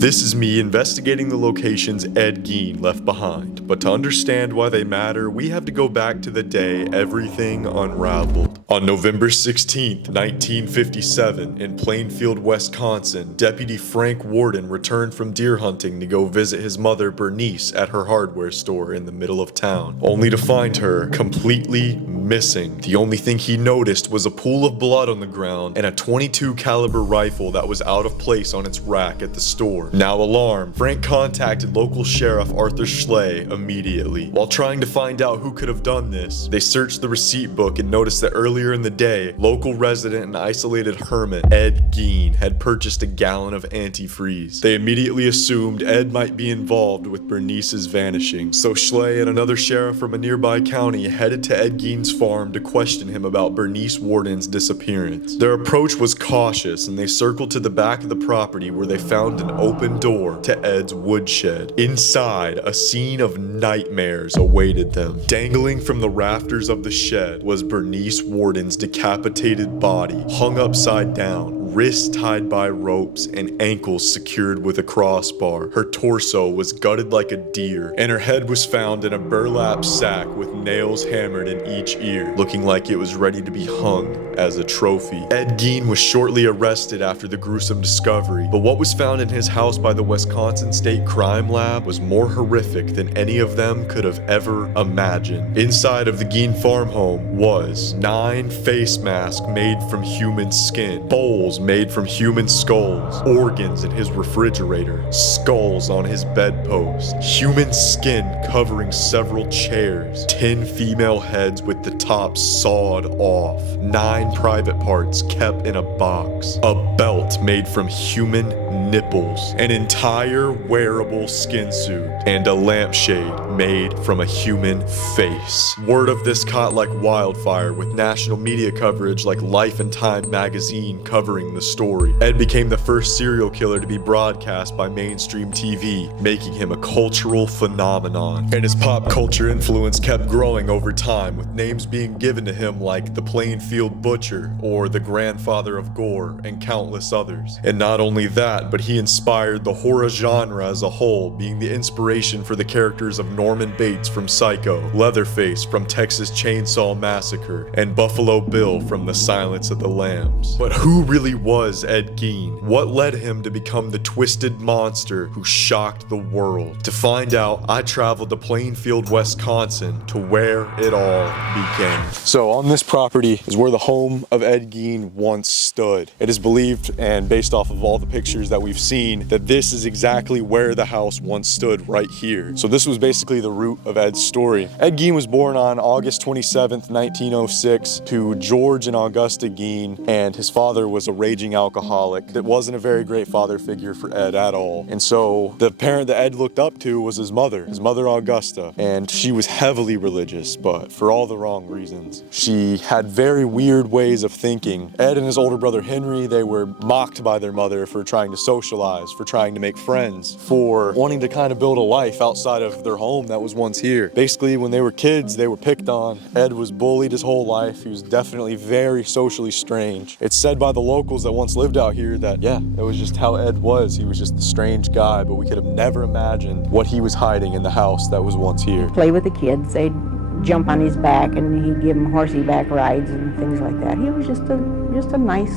This is me investigating the locations Ed Gein left behind, but to understand why they matter, we have to go back to the day everything unraveled. On November 16th, 1957, in Plainfield, Wisconsin, Deputy Frank Warden returned from deer hunting to go visit his mother Bernice at her hardware store in the middle of town, only to find her completely missing. The only thing he noticed was a pool of blood on the ground and a .22 caliber rifle that was out of place on its rack at the store. Now alarmed, Frank contacted local sheriff Arthur Schley immediately. While trying to find out who could have done this, they searched the receipt book and noticed that earlier in the day, local resident and isolated hermit Ed Gein had purchased a gallon of antifreeze. They immediately assumed Ed might be involved with Bernice's vanishing, so Schley and another sheriff from a nearby county headed to Ed Gein's farm to question him about Bernice Warden's disappearance. Their approach was cautious, and they circled to the back of the property where they found an open door to Ed's woodshed. Inside, a scene of nightmares awaited them. Dangling from the rafters of the shed was Bernice Warden's decapitated body, hung upside down, wrists tied by ropes and ankles secured with a crossbar. Her torso was gutted like a deer, and her head was found in a burlap sack with nails hammered in each ear, looking like it was ready to be hung as a trophy. Ed Gein was shortly arrested after the gruesome discovery, but what was found in his house by the Wisconsin State Crime Lab was more horrific than any of them could have ever imagined. Inside of the Gein farm home was 9 face masks made from human skin, bowls made from human skulls, organs in his refrigerator, skulls on his bedpost, human skin covering several chairs, 10 female heads with the tops sawed off, 9 private parts kept in a box, a belt made from human nipples, an entire wearable skin suit, and a lampshade made from a human face. Word of this caught like wildfire, with national media coverage like Life and Time magazine covering the story. Ed became the first serial killer to be broadcast by mainstream TV, making him a cultural phenomenon. And his pop culture influence kept growing over time, with names being given to him like the Plainfield Butcher or the Grandfather of Gore and countless others. And not only that, but he inspired the horror genre as a whole, being the inspiration for the characters of Norman Bates from Psycho, Leatherface from Texas Chainsaw Massacre, and Buffalo Bill from The Silence of the Lambs. But who really was Ed Gein? What led him to become the twisted monster who shocked the world? To find out, I traveled to Plainfield, Wisconsin, to where it all began. So on this property is where the home of Ed Gein once stood. It is believed, and based off of all the pictures that we've seen, that this is exactly where the house once stood, right here. So this was basically the root of Ed's story. Ed Gein was born on August 27th, 1906 to George and Augusta Gein, and his father was a raging alcoholic that wasn't a very great father figure for Ed at all. And so the parent that Ed looked up to was his mother Augusta, and she was heavily religious, but for all the wrong reasons. She had very weird ways of thinking. Ed and his older brother Henry, they were mocked by their mother for trying to socialize, for trying to make friends, for wanting to kind of build a life outside of their home that was once here. Basically, when they were kids, they were picked on. Ed was bullied his whole life. He was definitely very socially strange. It's said by the locals that once lived out here that, yeah, it was just how Ed was. He was just a strange guy, but we could have never imagined what he was hiding in the house that was once here. Play with the kids. They'd jump on his back and he'd give them horsey back rides and things like that. He was just a nice,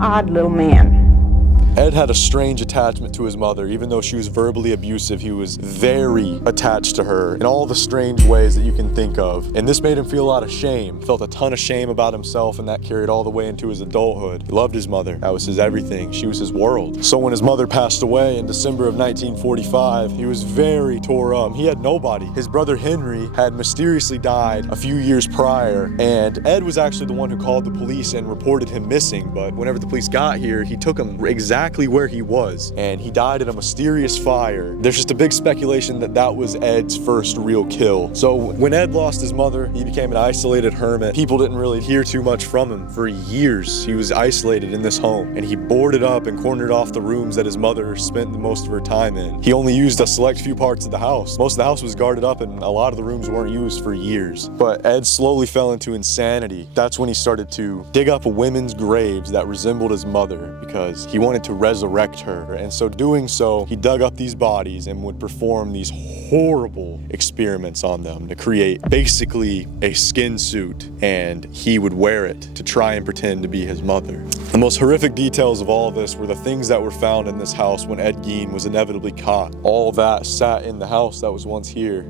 odd little man. Ed had a strange attachment to his mother. Even though she was verbally abusive, he was very attached to her in all the strange ways that you can think of. And this made him feel a lot of shame. Felt a ton of shame about himself, and that carried all the way into his adulthood. He loved his mother. That was his everything. She was his world. So when his mother passed away in December of 1945, he was very tore up. He had nobody. His brother Henry had mysteriously died a few years prior, and Ed was actually the one who called the police and reported him missing. But whenever the police got here, he took him exactly where he was, and he died in a mysterious fire. There's just a big speculation that that was Ed's first real kill. So when Ed lost his mother, he became an isolated hermit. People didn't really hear too much from him. For years, he was isolated in this home, and he boarded up and cornered off the rooms that his mother spent the most of her time in. He only used a select few parts of the house. Most of the house was guarded up, and a lot of the rooms weren't used for years. But Ed slowly fell into insanity. That's when he started to dig up women's graves that resembled his mother, because he wanted to to resurrect her. And so doing so, he dug up these bodies and would perform these horrible experiments on them to create basically a skin suit, and he would wear it to try and pretend to be his mother. The most horrific details of all of this were the things that were found in this house when Ed Gein was inevitably caught. All that sat in the house that was once here.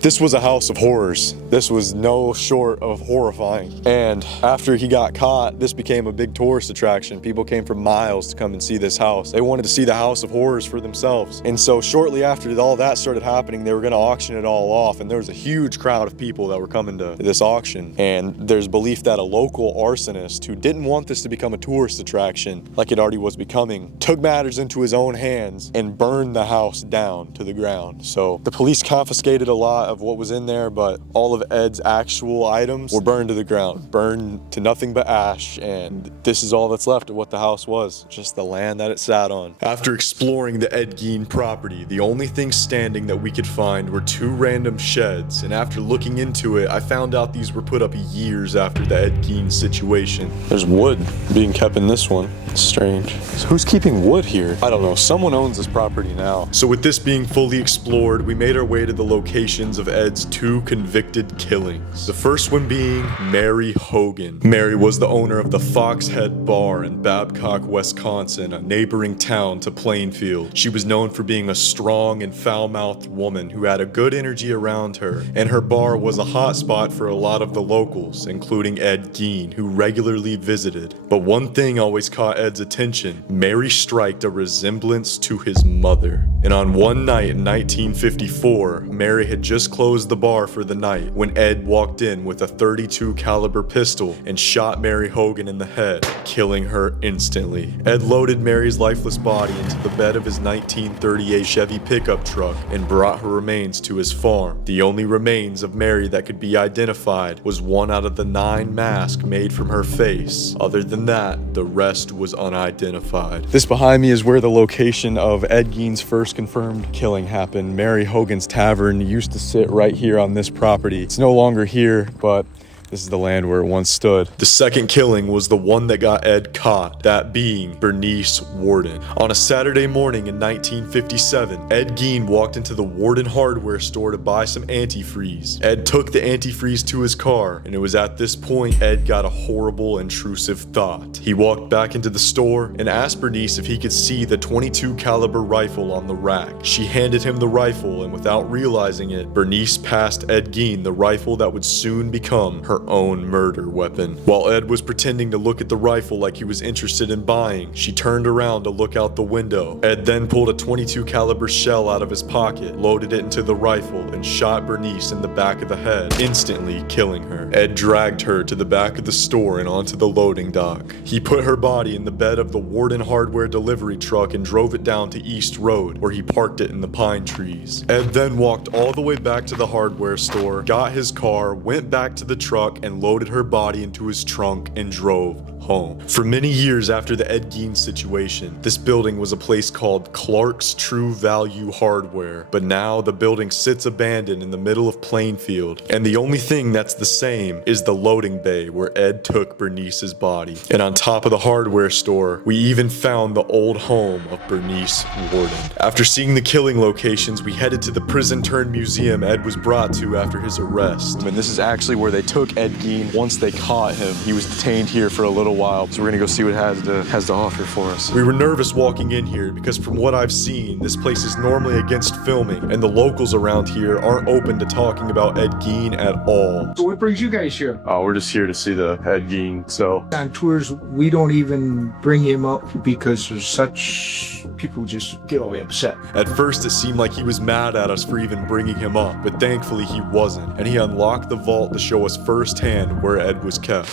This was a house of horrors. This was no short of horrifying. And after he got caught, this became a big tourist attraction. People came from miles to come and see this house. They wanted to see the house of horrors for themselves. And so shortly after all that started happening, they were gonna auction it all off, and there was a huge crowd of people that were coming to this auction. And there's belief that a local arsonist who didn't want this to become a tourist attraction like it already was becoming, took matters into his own hands and burned the house down to the ground. So the police confiscated a lot of what was in there, but all of Ed's actual items were burned to the ground, burned to nothing but ash, and this is all that's left of what the house was, just the land that it sat on. After exploring the Ed Gein property, the only thing standing that we could find were 2 random sheds, and after looking into it, I found out these were put up years after the Ed Gein situation. There's wood being kept in this one. It's strange. So who's keeping wood here? I don't know. Someone owns this property now. So with this being fully explored, we made our way to the locations of Ed's 2 convicted killings. The first one being Mary Hogan. Mary was the owner of the Foxhead Bar in Babcock, Wisconsin, a neighboring town to Plainfield. She was known for being a strong and foul-mouthed woman who had a good energy around her, and her bar was a hot spot for a lot of the locals, including Ed Gein, who regularly visited. But one thing always caught Ed's attention. Mary striked a resemblance to his mother. And on one night in 1954, Mary had just closed the bar for the night when Ed walked in with a .32 caliber pistol and shot Mary Hogan in the head, killing her instantly. Ed loaded Mary's lifeless body into the bed of his 1938 Chevy pickup truck and brought her remains to his farm. The only remains of Mary that could be identified was one out of the 9 masks made from her face. Other than that, the rest was unidentified. This behind me is where the location of Ed Gein's first confirmed killing happened. Mary Hogan's Tavern used to sit right here on this property. It's no longer here, but this is the land where it once stood. The second killing was the one that got Ed caught, that being Bernice Warden. On a Saturday morning in 1957, Ed Gein walked into the Warden hardware store to buy some antifreeze. Ed took the antifreeze to his car, and it was at this point Ed got a horrible, intrusive thought. He walked back into the store and asked Bernice if he could see the .22 caliber rifle on the rack. She handed him the rifle, and without realizing it, Bernice passed Ed Gein the rifle that would soon become her own murder weapon. While Ed was pretending to look at the rifle like he was interested in buying, she turned around to look out the window. Ed then pulled a .22 caliber shell out of his pocket, loaded it into the rifle, and shot Bernice in the back of the head, instantly killing her. Ed dragged her to the back of the store and onto the loading dock. He put her body in the bed of the Warden hardware delivery truck and drove it down to East Road, where he parked it in the pine trees. Ed then walked all the way back to the hardware store, got his car, went back to the truck, and loaded her body into his trunk and drove home. For many years after the Ed Gein situation, this building was a place called Clark's True Value Hardware, but now the building sits abandoned in the middle of Plainfield, and the only thing that's the same is the loading bay where Ed took Bernice's body. And on top of the hardware store, we even found the old home of Bernice Warden. After seeing the killing locations, we headed to the prison-turned-museum Ed was brought to after his arrest. And this is actually where they took Ed Gein once they caught him. He was detained here for a little while, so we're gonna go see what it has to offer for us. We were nervous walking in here because from what I've seen, this place is normally against filming, and the locals around here aren't open to talking about Ed Gein at all. So what brings you guys here? Oh, we're just here to see the Ed Gein, so. On tours, we don't even bring him up because there's such people just get all upset. At first, it seemed like he was mad at us for even bringing him up, but thankfully he wasn't, and he unlocked the vault to show us firsthand where Ed was kept.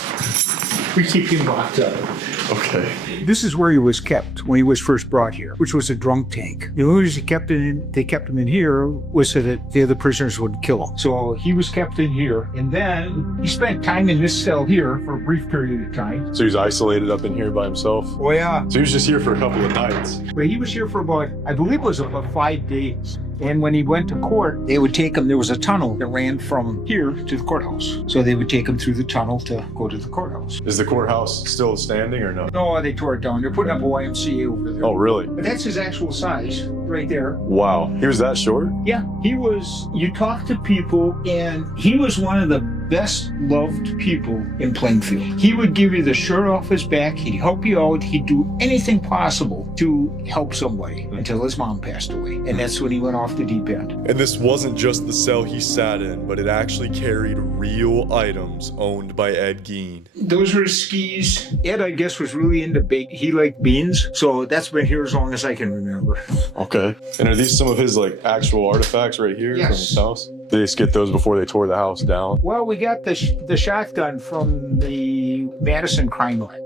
We keep him locked up. Okay. This is where he was kept when he was first brought here, which was a drunk tank. The only reason they kept him in here was so that the other prisoners wouldn't kill him. So he was kept in here, and then he spent time in this cell here for a brief period of time. So he's isolated up in here by himself? Oh yeah. So he was just here for a couple of nights? But he was here for about, I believe it was about 5 days. And when he went to court, they would take him, there was a tunnel that ran from here to the courthouse. So they would take him through the tunnel to go to the courthouse. Is the courthouse still standing or no? up? No, they tore it down. They're putting up a YMCA over there. Oh, really? But that's his actual size right there. Wow. He was that short? Yeah, you talk to people, and he was one of the best loved people in Plainfield. He would give you the shirt off his back, he'd help you out, he'd do anything possible to help somebody until his mom passed away. And that's when he went off the deep end. And this wasn't just the cell he sat in, but it actually carried real items owned by Ed Gein. Those were his skis. Ed, I guess, was really into he liked beans, so that's been here as long as I can remember. Okay. And are these some of his like actual artifacts right here from his house? Did they just get those before they tore the house down? Well, we got the shotgun from the Madison crime line.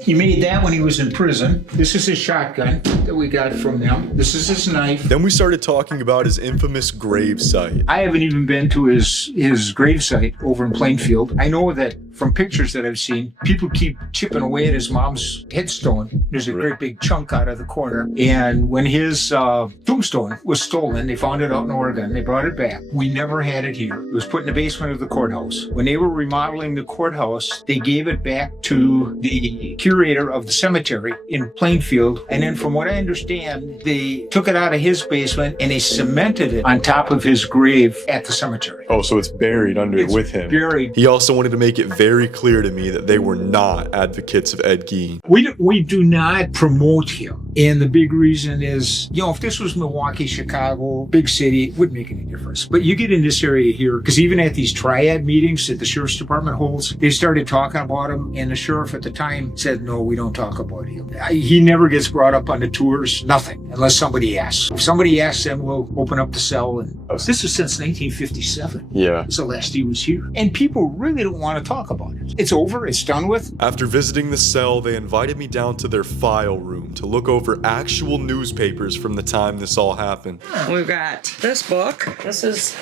He made that when he was in prison. This is his shotgun that we got from them. This is his knife. Then we started talking about his infamous grave site. I haven't even been to his grave site over in Plainfield. I know that from pictures that I've seen, people keep chipping away at his mom's headstone. There's a great big chunk out of the corner. And when his tombstone was stolen, they found it out in Oregon. They brought it back. We never had it here. It was put in the basement of the courthouse. When they were remodeling the courthouse, they gave it back to the curator of the cemetery in Plainfield. And then from what I understand, they took it out of his basement and they cemented it on top of his grave at the cemetery. Oh, so it's buried under with him. Buried. He also wanted to make it very clear to me that they were not advocates of Ed Gein. We do not promote him. And the big reason is, if this was Milwaukee, Chicago, big city, it wouldn't make any difference. But you get in this area here, because even at these triad meetings that the sheriff's department holds, they started talking about him, and the sheriff at the time said, no, we don't talk about him. He never gets brought up on the tours, nothing, unless somebody asks. If somebody asks, then we'll open up the cell. And this is since 1957. Yeah. It's the last he was here. And people really don't want to talk about it. It's over, it's done with. After visiting the cell, they invited me down to their file room to look over actual newspapers from the time this all happened. We've got this book. This is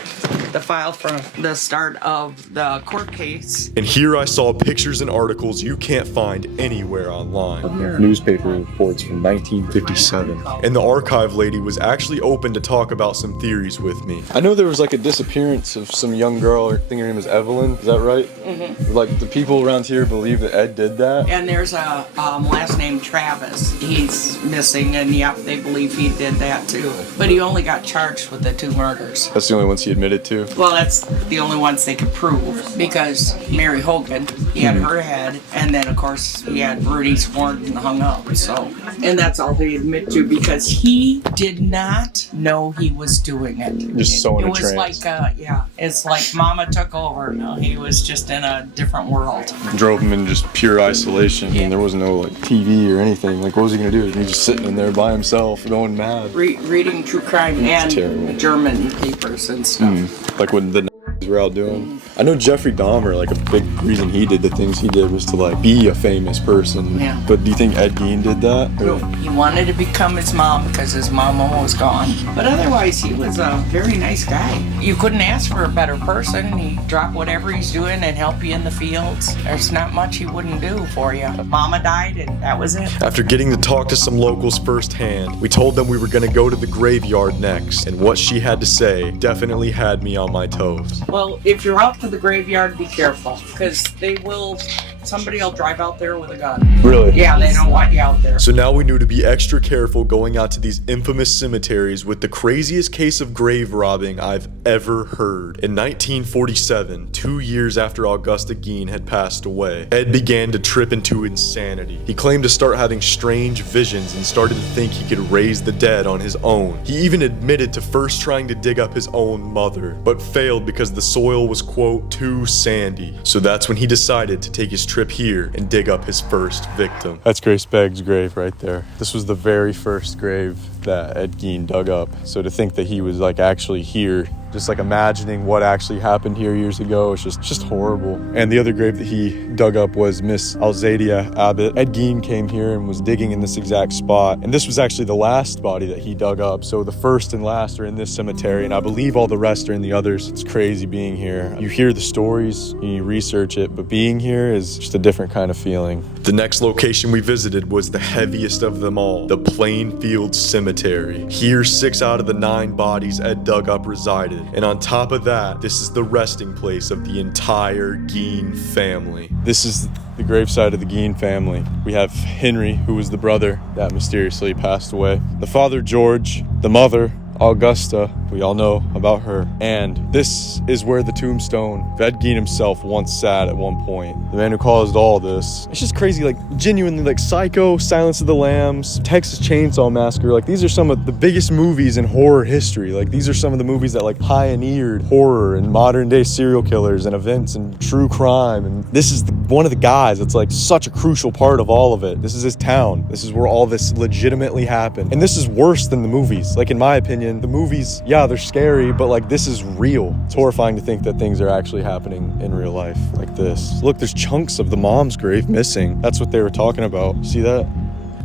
the file from the start of the court case. And here I saw pictures and articles you can't find anywhere online. Newspaper reports from 1957. And the archive lady was actually open to talk about some theories with me. I know there was like a disappearance of some young girl, I think her name was Evelyn, is that right? Mm-hmm. Like the people around here believe that Ed did that? And there's a last name Travis. He's missing, and yep, they believe he did that too. But he only got charged with the 2 murders. That's the only ones he admitted to? Well, that's the only ones they could prove, because Mary Hogan, he had her head, and then of course he had Rudy sworn and hung up. So, and that's all they admit to, because he did not know he was doing it. Just so in it a was trance. like, it's like Mama took over. No, he was just in a different world. Drove him in just pure isolation, and there was no like TV or anything. Like, what was he gonna do? He was just sitting in there by himself, going mad. Reading true crime and terrible. German papers and stuff. Like when the were out doing. I know Jeffrey Dahmer, like a big reason he did the things he did was to like be a famous person. Yeah. But do you think Ed Gein did that? He wanted to become his mom because his mama was gone. But otherwise, he was a very nice guy. You couldn't ask for a better person. He'd drop whatever he's doing and help you in the fields. There's not much he wouldn't do for you. Mama died and that was it. After getting to talk to some locals firsthand, we told them we were going to go to the graveyard next, and what she had to say definitely had me on my toes. Well, if you're out to the graveyard, be careful, because somebody will drive out there with a gun. Really? Yeah, they don't want you out there. So now we knew to be extra careful going out to these infamous cemeteries with the craziest case of grave robbing I've ever heard. In 1947, 2 years after Augusta Gein had passed away, Ed began to trip into insanity. He claimed to start having strange visions and started to think he could raise the dead on his own. He even admitted to first trying to dig up his own mother, but failed because the soil was, quote, too sandy. So that's when he decided to take his trip here and dig up his first victim. That's Grace Begg's grave right there. This was the very first grave that Ed Gein dug up. So to think that he was like actually here, just like imagining what actually happened here years ago, it's just horrible. And the other grave that he dug up was Miss Alzadia Abbott. Ed Gein came here and was digging in this exact spot. And this was actually the last body that he dug up. So the first and last are in this cemetery, and I believe all the rest are in the others. It's crazy being here. You hear the stories and you research it, but being here is just a different kind of feeling. The next location we visited was the heaviest of them all, the Plainfield Cemetery. Here, 6 out of the 9 bodies Ed dug up resided, and on top of that, this is the resting place of the entire Gein family. This is the gravesite of the Gein family. We have Henry, who was the brother that mysteriously passed away, the father George, the mother Augusta, we all know about her, and this is where the tombstone of Ed Gein himself once sat at one point. The man who caused all this. It's just crazy, like genuinely, like Psycho, Silence of the Lambs, Texas Chainsaw Massacre, like these are some of the biggest movies in horror history. Like these are some of the movies that like pioneered horror and modern day serial killers and events and true crime, and this is one of the guys that's like such a crucial part of all of it. This is his town. This is where all this legitimately happened, and this is worse than the movies. Like in my opinion, the movies, yeah, they're scary, but like this is real. It's horrifying to think that things are actually happening in real life like this. Look, there's chunks of the mom's grave missing. That's what they were talking about. See that?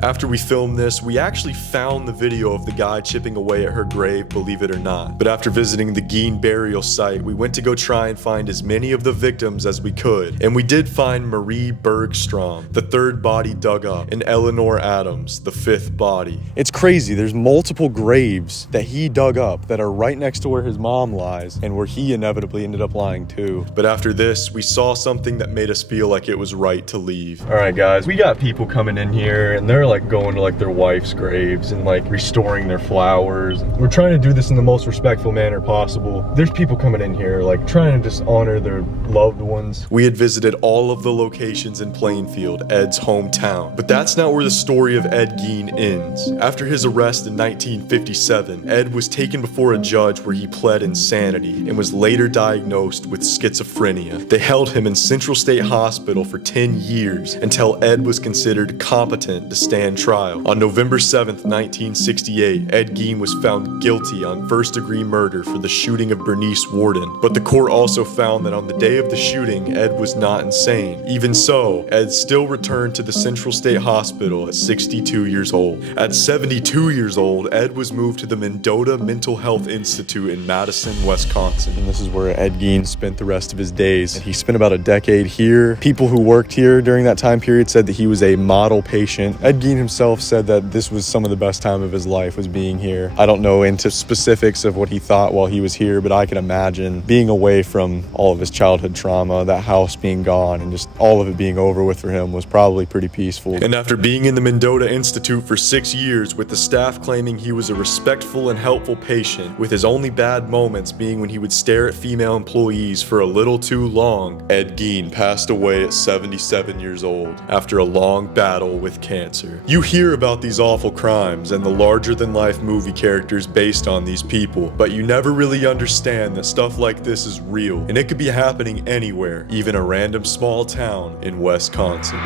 After we filmed this, we actually found the video of the guy chipping away at her grave, believe it or not. But after visiting the Gein burial site, we went to go try and find as many of the victims as we could. And we did find Marie Bergstrom, the 3rd body dug up, and Eleanor Adams, the 5th body. It's crazy. There's multiple graves that he dug up that are right next to where his mom lies and where he inevitably ended up lying too. But after this, we saw something that made us feel like it was right to leave. All right, guys, we got people coming in here and they're like going to like their wife's graves and like restoring their flowers. We're trying to do this in the most respectful manner possible. There's people coming in here like trying to just honor their loved ones. We had visited all of the locations in Plainfield, Ed's hometown. But that's not where the story of Ed Gein ends. After his arrest in 1957, Ed was taken before a judge where he pled insanity and was later diagnosed with schizophrenia. They held him in Central State Hospital for 10 years until Ed was considered competent to stand trial. On November 7th, 1968, Ed Gein was found guilty on first-degree murder for the shooting of Bernice Warden. But the court also found that on the day of the shooting, Ed was not insane. Even so, Ed still returned to the Central State Hospital at 62 years old. At 72 years old, Ed was moved to the Mendota Mental Health Institute in Madison, Wisconsin. And this is where Ed Gein spent the rest of his days. And he spent about a decade here. People who worked here during that time period said that he was a model patient. Ed Gein himself said that this was some of the best time of his life was being here. I don't know into specifics of what he thought while he was here, but I can imagine being away from all of his childhood trauma, that house being gone, and just all of it being over with for him was probably pretty peaceful. And after being in the Mendota Institute for 6 years, with the staff claiming he was a respectful and helpful patient, with his only bad moments being when he would stare at female employees for a little too long, Ed Gein passed away at 77 years old after a long battle with cancer. You hear about these awful crimes and the larger-than-life movie characters based on these people, but you never really understand that stuff like this is real, and it could be happening anywhere, even a random small town in Wisconsin.